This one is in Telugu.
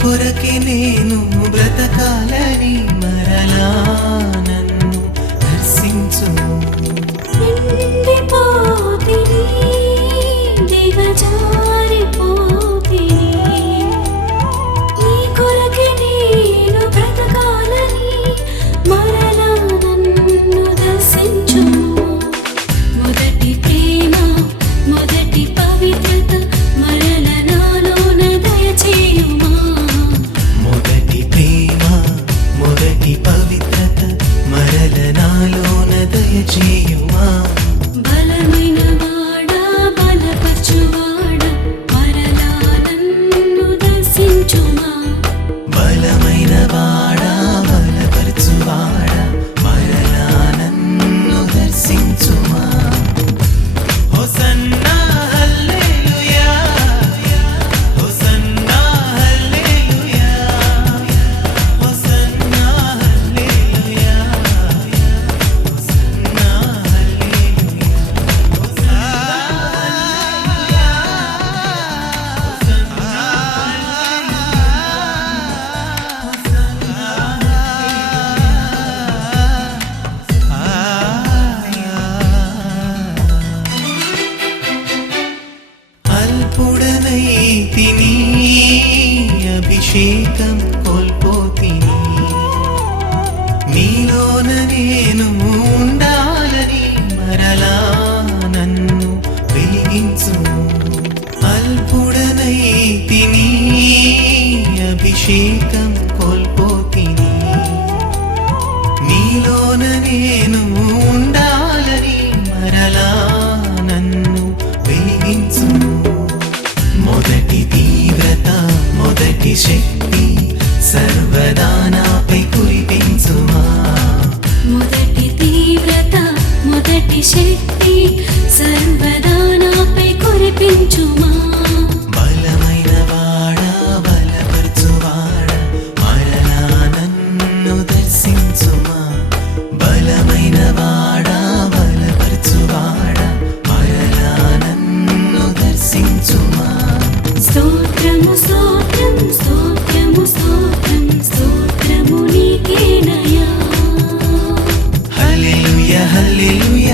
కొరకే నేను బ్రతకాలని మరలా నన్ను దర్శించు. అల్పుడనైతిని అభిషేకం కోల్పోతిని, నీలోన నేను ఉండాలని మరలా నన్ను వెలిగించు. అల్పుడనైతిని అభిషేకం కోల్పోతిని, నీలోన నేను ఉండాలని మరలా నన్ను వెలిగించు. మొదటి తీవ్రత మొదటి శక్తి సర్వదా నాపై కురిపించుమా. మొదటి తీవ్రత మొదటి శక్తి సర్వదా నాపై కురిపించుమా. బలమైన వాడా బలపరచువాడా మరలా నన్ను దర్శించుమా. బలమైన వాడా బలపరచువాడా మరలా నన్ను దర్శించుమా. స్తోత్రము స్తోత్రం స్తోత్రము స్తోత్రం స్తోత్రము నీకేనయ్యా. హల్లెలూయా హల్లెలూయా